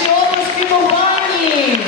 de outros que no.